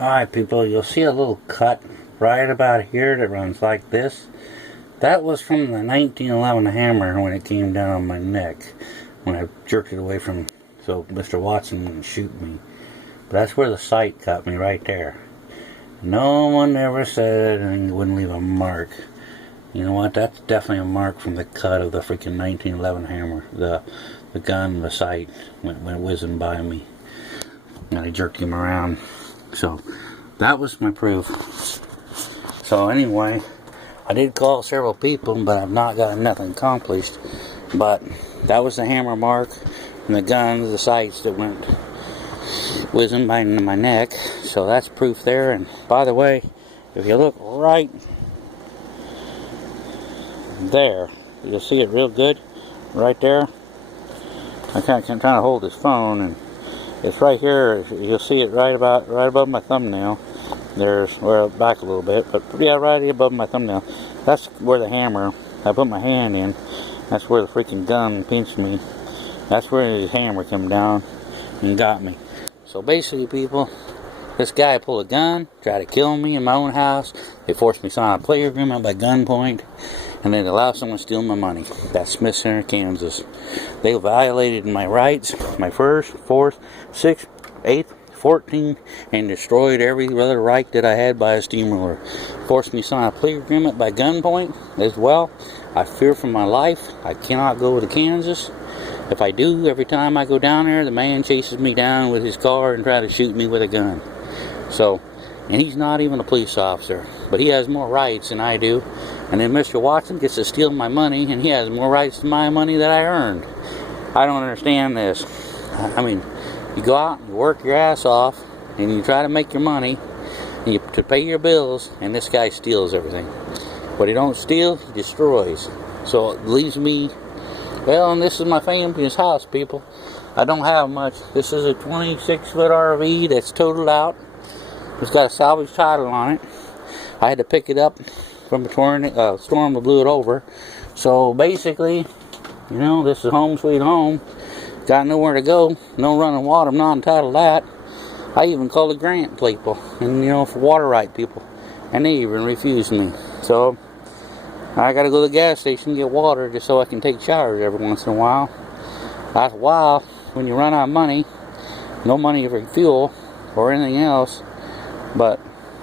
Alright people, you'll see a little cut right about here that runs like this. That was from the 1911 hammer when it came down on my neck, when I jerked it away from, so Mr. Watson wouldn't shoot me. But that's where the sight cut me, right there. No one ever said anything, wouldn't leave a mark. You know what, that's definitely a mark from the cut of the freaking 1911 hammer. The gun, the sight went whizzing by me. And I jerked him around. So, that was my proof. So anyway, I did call several people, but I've not gotten nothing accomplished. But that was the hammer mark, and the gun, the sights that went whizzing by my neck. So that's proof there. And by the way, if you look right there, you'll see it real good, right there. I'm trying to hold this phone, and it's right here. You'll see it right above my thumbnail. There's, well, back a little bit, but yeah, right above my thumbnail. That's where the hammer, I put my hand in. That's where the freaking gun pinched me. That's where his hammer came down and got me. So basically, people, this guy pulled a gun, tried to kill me in my own house. They forced me to sign a plea agreement by gunpoint, and then allowed someone to steal my money. That's Smith Center, Kansas. They violated my rights, my 1st, 4th, 6th, 8th, 14th, and destroyed every other right that I had by a steamroller. Forced me to sign a plea agreement by gunpoint as well. I fear for my life. I cannot go to Kansas. If I do, every time I go down there, the man chases me down with his car and tries to shoot me with a gun. So, and he's not even a police officer, but he has more rights than I do. And then Mr. Watson gets to steal my money, and he has more rights to my money that I earned. I don't understand this. I mean, you go out and you work your ass off, and you try to make your money, and to pay your bills, and this guy steals everything. What he don't steal, he destroys. So it leaves me, well, and this is my family's house, people. I don't have much. This is a 26-foot RV that's totaled out. It's got a salvage title on it. I had to pick it up from a storm that blew it over. So basically, you know, this is home sweet home. Got nowhere to go, no running water. I'm not entitled to that. I even called the grant people, and you know, for water right people, and they even refused me. So I got to go to the gas station and get water just so I can take showers every once in a while. After a while, when you run out of money, no money for fuel or anything else, but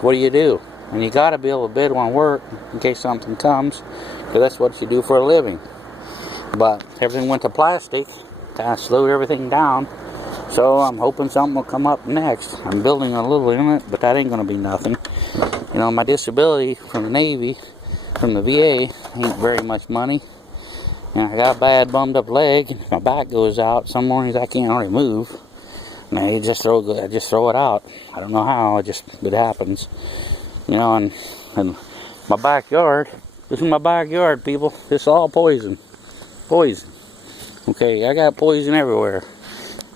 what do? And you got to be able to bid on work in case something comes, because that's what you do for a living. But everything went to plastic, kind of slowed everything down. So I'm hoping something will come up next. I'm building a little unit, but that ain't going to be nothing. You know, my disability from the Navy, from the VA, ain't very much money. And I got a bad bummed up leg, and my back goes out. Some mornings I can't hardly move. And I just throw it out. I don't know how, it happens. You know, and my backyard, this is my backyard, people. This is all poison. Poison. Okay, I got poison everywhere.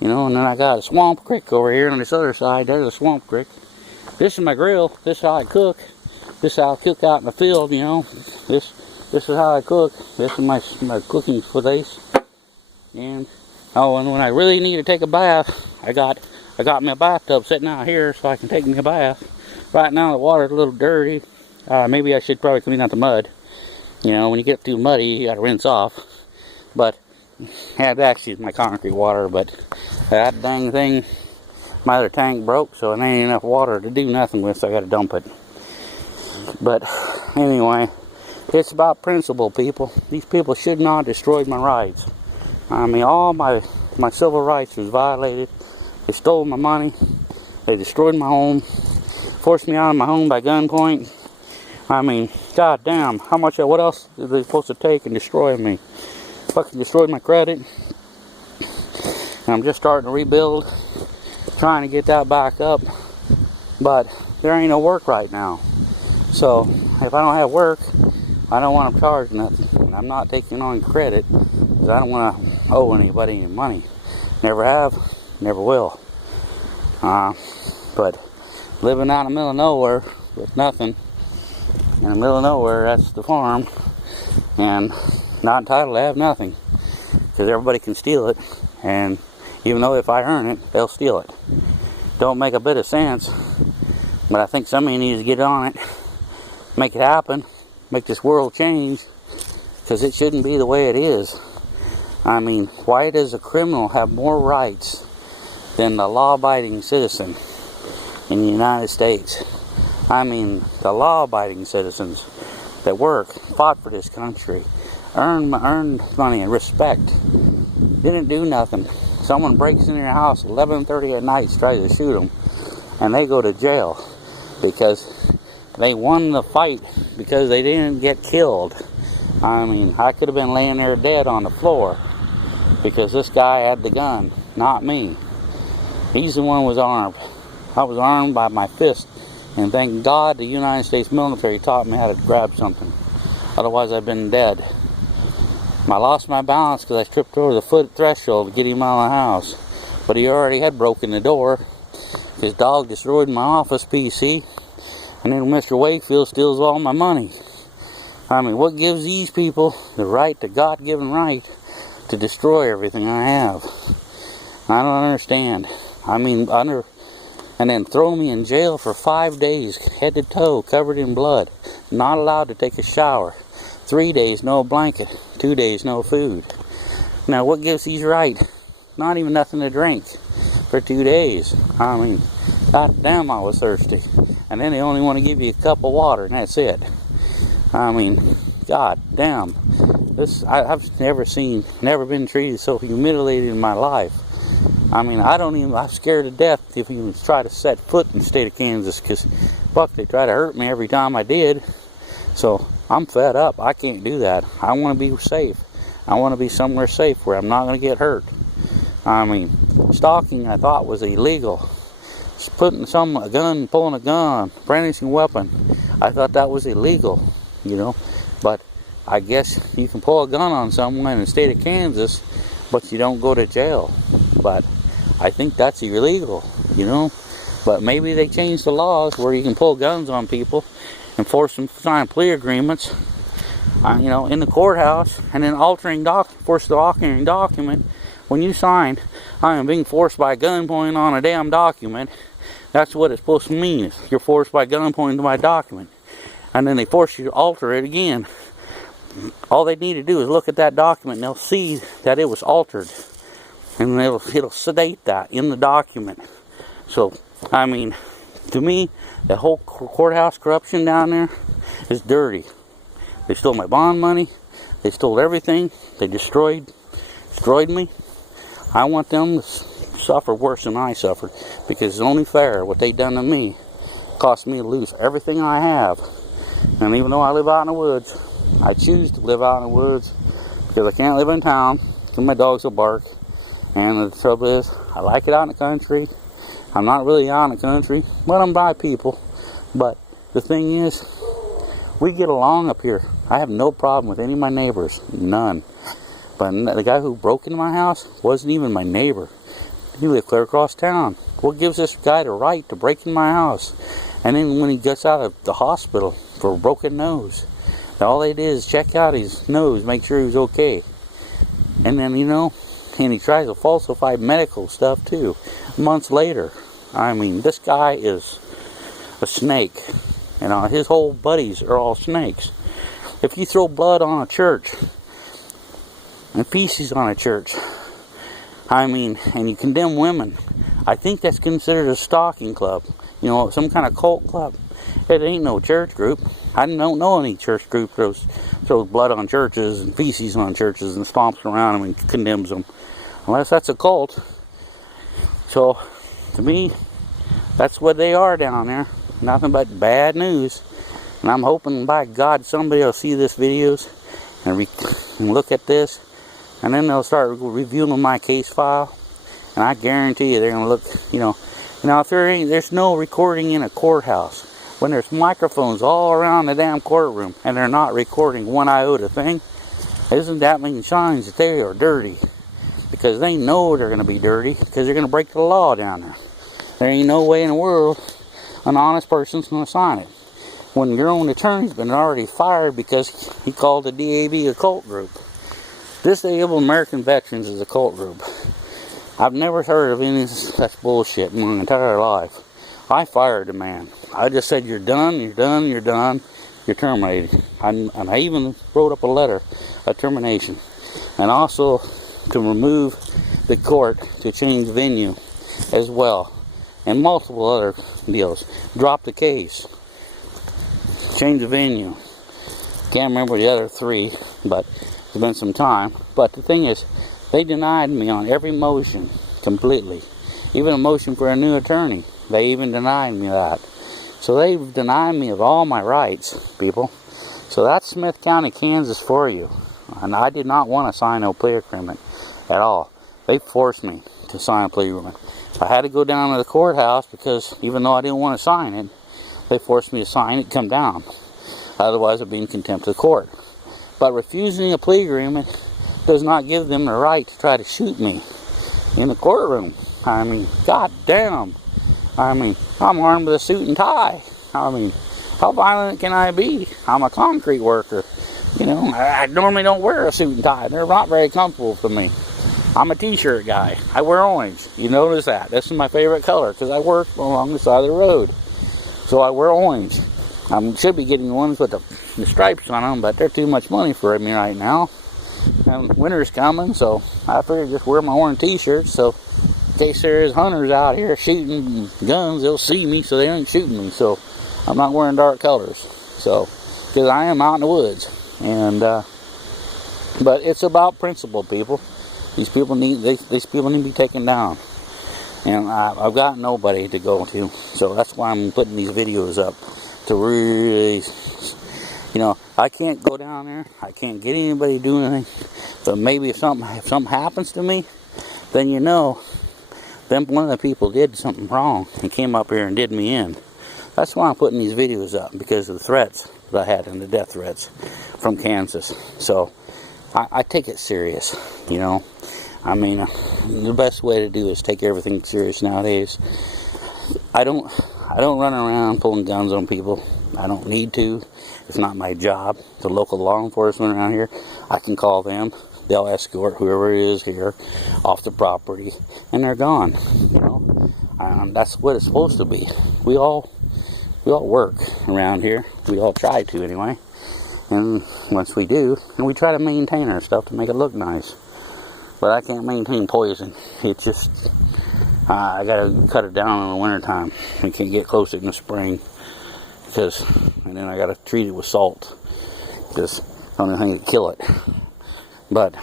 You know, and then I got a swamp creek over here on this other side. There's a swamp creek. This is my grill. This is how I cook. This is how I cook out in the field, you know. This is how I cook. This is my cooking place. And when I really need to take a bath, I got me a bathtub sitting out here so I can take me a bath. Right now the water's a little dirty. Maybe I should probably clean out the mud. You know, when you get too muddy, you gotta rinse off. But yeah, actually it's my concrete water, but that dang thing, my other tank broke, so it ain't enough water to do nothing with, so I gotta dump it. But anyway, it's about principle, people. These people should not have destroyed my rights. I mean, all my civil rights was violated. They stole my money. They destroyed my home. Forced me out of my home by gunpoint. I mean, goddamn, what else are they supposed to take and destroy me? Fucking destroyed my credit. And I'm just starting to rebuild, trying to get that back up. But there ain't no work right now. So, if I don't have work, I don't want to charge nothing. And I'm not taking on credit, because I don't want to owe anybody any money. Never have, never will. But living out in the middle of nowhere with nothing, in the middle of nowhere, that's the farm, and not entitled to have nothing, because everybody can steal it, and even though if I earn it, they'll steal it. Don't make a bit of sense. But I think somebody needs to get on it, make it happen, make this world change, because it shouldn't be the way it is. I mean, why does a criminal have more rights than the law-abiding citizen in the United States? I mean, the law-abiding citizens that fought for this country, earned money and respect, didn't do nothing. Someone breaks in their house 11:30 at night, tries to shoot them, and they go to jail because they won the fight, because they didn't get killed. I mean, I could have been laying there dead on the floor because this guy had the gun, not me. He's the one who was armed. I was armed by my fist, and thank God the United States military taught me how to grab something. Otherwise, I'd been dead. I lost my balance because I tripped over the foot threshold to get him out of the house. But he already had broken the door. His dog destroyed my office PC. And then Mr. Wakefield steals all my money. I mean, what gives these people the right, the God-given right, to destroy everything I have? I don't understand. I mean, and then throw me in jail for 5 days, head to toe, covered in blood, not allowed to take a shower. 3 days, no blanket. 2 days, no food. Now, what gives these right? Not even nothing to drink for 2 days. I mean, god damn, I was thirsty. And then they only want to give you a cup of water, and that's it. I mean, god damn. I've never been treated so humiliated in my life. I mean, I'm scared to death if you even try to set foot in the state of Kansas, because, fuck, they try to hurt me every time I did. So, I'm fed up. I can't do that. I want to be safe. I want to be somewhere safe where I'm not going to get hurt. I mean, stalking I thought was illegal. Pulling a gun, brandishing a weapon. I thought that was illegal, you know. But I guess you can pull a gun on someone in the state of Kansas, but you don't go to jail. But I think that's illegal, you know. But maybe they changed the laws where you can pull guns on people and force them to sign plea agreements, you know, in the courthouse, and then force the altering document. When you sign, I am being forced by gunpoint on a damn document, that's what it's supposed to mean. You're forced by gunpoint to my document. And then they force you to alter it again. All they need to do is look at that document and they'll see that it was altered. And it'll sedate that in the document. So, I mean, to me, the whole courthouse corruption down there is dirty. They stole my bond money. They stole everything. They destroyed me. I want them to suffer worse than I suffered, because it's only fair. What they done to me cost me to lose everything I have. And even though I live out in the woods, I choose to live out in the woods because I can't live in town because my dogs will bark. And the trouble is, I like it out in the country. I'm not really out in the country, but I'm by people. But the thing is, we get along up here. I have no problem with any of my neighbors, none. But the guy who broke into my house wasn't even my neighbor. He lived clear across town. What gives this guy the right to break in my house? And then when he gets out of the hospital for a broken nose, all they did is check out his nose, make sure he's okay. And then, you know, and he tries to falsify medical stuff too, months later. I mean, this guy is a snake. You know, his whole buddies are all snakes. If you throw blood on a church and feces on a church, I mean, and you condemn women, I think that's considered a stalking club. You know, some kind of cult club. It ain't no church group. I don't know any church group throws blood on churches and feces on churches and stomps around them and condemns them. Unless that's a cult. So, to me, that's what they are down there. Nothing but bad news. And I'm hoping, by God, somebody will see this videos and look at this. And then they'll start reviewing my case file. And I guarantee you they're going to look, you know. Now, if there's no recording in a courthouse, when there's microphones all around the damn courtroom and they're not recording one iota thing, isn't that mean signs that they are dirty? Because they know they're going to be dirty, because they're going to break the law down there. There ain't no way in the world an honest person's going to sign it. When your own attorney's been already fired because he called the DAB a cult group. Disabled American Veterans is a cult group. I've never heard of any such bullshit in my entire life. I fired the man. I just said, you're done, you're done, you're done, you're terminated. And I even wrote up a letter of termination. And also to remove the court, to change venue as well. And multiple other deals. Drop the case. Change the venue. Can't remember the other 3, but it's been some time. But the thing is, they denied me on every motion completely. Even a motion for a new attorney. They even denied me that. So they've denied me of all my rights, people. So that's Smith County, Kansas for you. And I did not want to sign no plea agreement at all. They forced me to sign a plea agreement. I had to go down to the courthouse because even though I didn't want to sign it, they forced me to sign it and come down. Otherwise I'd be in contempt of the court. But refusing a plea agreement does not give them the right to try to shoot me in the courtroom. I mean, god damn. I mean, I'm armed with a suit and tie. I mean, how violent can I be? I'm a concrete worker. You know, I normally don't wear a suit and tie. They're not very comfortable for me. I'm a t-shirt guy. I wear orange. You notice that. This is my favorite color because I work along the side of the road. So I wear orange. I should be getting ones with the stripes on them, but they're too much money for me right now. And winter's coming, so I figured just wear my orange t-shirts. So in case there is hunters out here shooting guns, they'll see me, so they ain't shooting me. So I'm not wearing dark colors. So, because I am out in the woods. And but it's about principle, people. These people need to be taken down, and I've got nobody to go to, so that's why I'm putting these videos up to really, you know, I can't go down there. I can't get anybody to do anything. But maybe if something happens to me, then you know, then one of the people did something wrong and came up here and did me in. That's why I'm putting these videos up, because of the threats that I had and the death threats from Kansas. So I take it serious, you know. I mean, the best way to do is take everything serious nowadays. I don't run around pulling guns on people. I don't need to. It's not my job. The local law enforcement around here, I can call them. They'll escort whoever it is here off the property, and they're gone. You know, that's what it's supposed to be. We all work around here. We all try to anyway. And once we do, and we try to maintain our stuff to make it look nice. But I can't maintain poison. It's just, I gotta cut it down in the wintertime. We can't get close to it in the spring. And then I gotta treat it with salt. Because it's the only thing that kill it. But,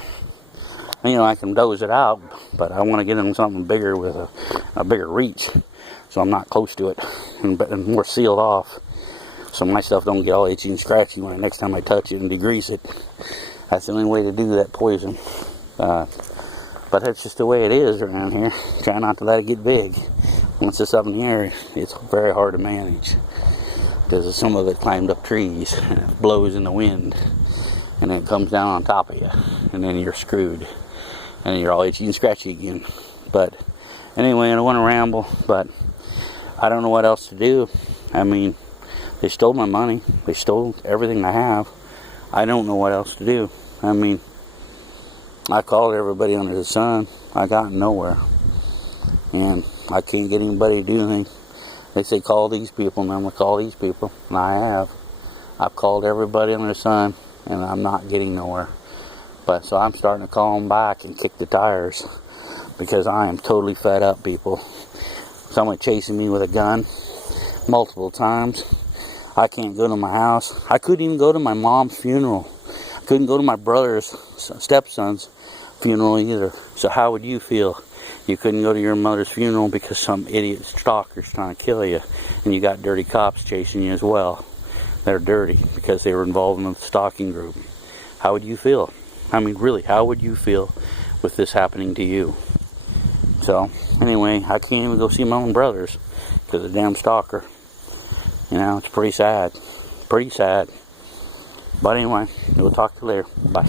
you know, I can dose it out, but I want to get in something bigger with a bigger reach. So I'm not close to it and more sealed off. So my stuff don't get all itchy and scratchy when the next time I touch it and degrease it. That's the only way to do that poison. But that's just the way it is around here. Try not to let it get big. Once it's up in the air, it's very hard to manage. Because some of it climbed up trees and it blows in the wind. And then it comes down on top of you. And then you're screwed. And then you're all itchy and scratchy again. But anyway, I don't want to ramble. But I don't know what else to do. I mean, they stole my money. They stole everything I have. I don't know what else to do. I mean, I called everybody under the sun. I got nowhere. And I can't get anybody to do anything. They say call these people, and I'm going to call these people. And I have. I've called everybody under the sun, and I'm not getting nowhere. But so I'm starting to call them back and kick the tires. Because I am totally fed up, people. Someone chasing me with a gun multiple times. I can't go to my house. I couldn't even go to my mom's funeral. I couldn't go to my brother's stepson's funeral either. So how would you feel? You couldn't go to your mother's funeral because some idiot stalker's trying to kill you, and you got dirty cops chasing you as well. They're dirty because they were involved in the stalking group. How would you feel? I mean, really, how would you feel with this happening to you? So, anyway, I can't even go see my own brothers because of the damn stalker. You know, it's pretty sad. Pretty sad. But anyway, we'll talk to you later. Bye.